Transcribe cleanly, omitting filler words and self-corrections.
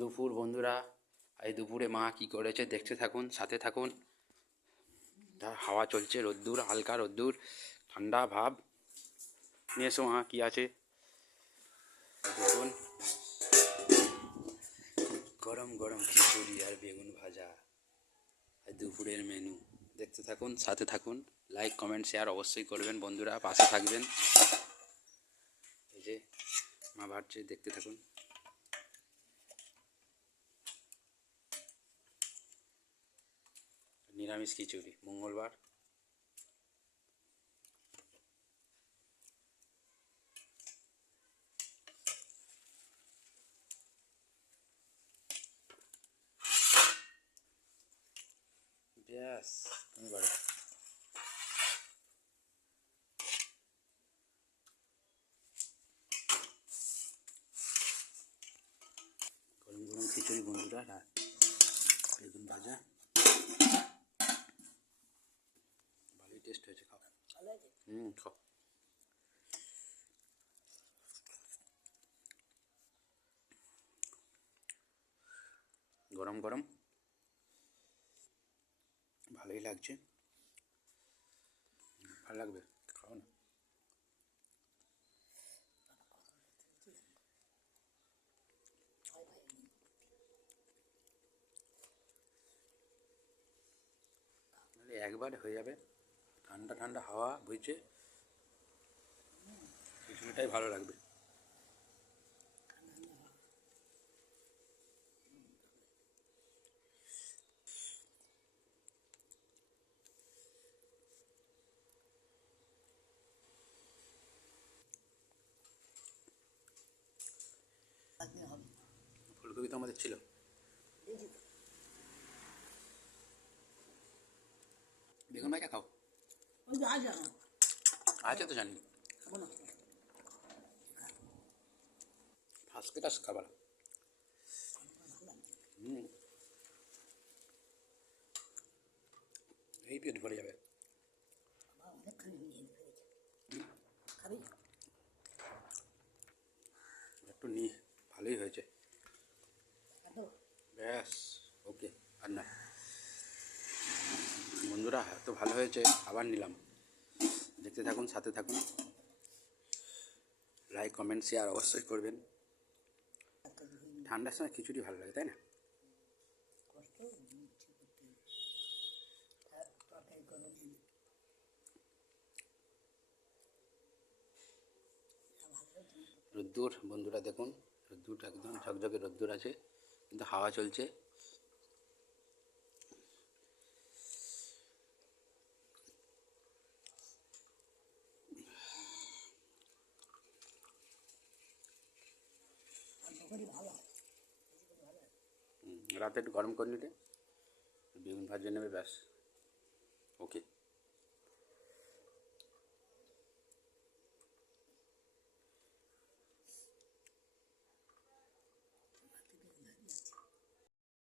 দুপুর বন্ধুরা, এই দুপুরে মা কি করেছে দেখতে থাকুন, সাথে থাকুন। হাওয়া চলছে, রোদ্দুর, হালকা রোদ্দুর, ঠান্ডা ভাব। নিয়ে এসো মা, কী আছে দেখুন। গরম গরম খিচুড়ি আর বেগুন ভাজা, দুপুরের মেনু। দেখতে থাকুন, সাথে থাকুন। লাইক কমেন্ট শেয়ার অবশ্যই করবেন বন্ধুরা, পাশে থাকবেন। এই যে মা ভাবছে, দেখতে থাকুন। নিরামিষ খিচুড়ি, মঙ্গলবার। ব্যাস, তুমি বাড়ি গরম গরম খিচুড়ি বন্ধুরা, বেগুন ভাজা, ভালোই টেস্ট হয়েছে। খাও। খাও। গরম গরম, ভালোই লাগছে। ভালো লাগবে, খাও না। একবার হয়ে যাবে। ঠান্ডা ঠান্ডা হাওয়া বইছে, খিচুড়িটাই ভালো লাগবে। ফুলকপি তো আমাদের ছিল। বেগুন ভাজা খাও। আছে তো জানি, ফার্স্ট ক্লাস খাবার। এই পেট ভরে যাবে। একটু নিয়ে, ভালোই হয়েছে। ব্যাস, ওকে। আর না বন্ধুরা, এত ভালো হয়েছে, আবার নিলাম। দেখতে থাকুন, সাথে থাকুন। লাইক কমেন্ট শেয়ার অবশ্যই করবেন। ঠান্ডার সময় খিচুড়ি ভালো লাগে, তাই না? রোদ্দুর বন্ধুরা দেখুন, রোদ্দুর একদম ঝকঝকে রোদ্দুর আছে, কিন্তু হাওয়া চলছে। রাতে একটু গরম করে নিলে বেগুন ভাজিয়ে নেবে, ব্যাস, ওকে।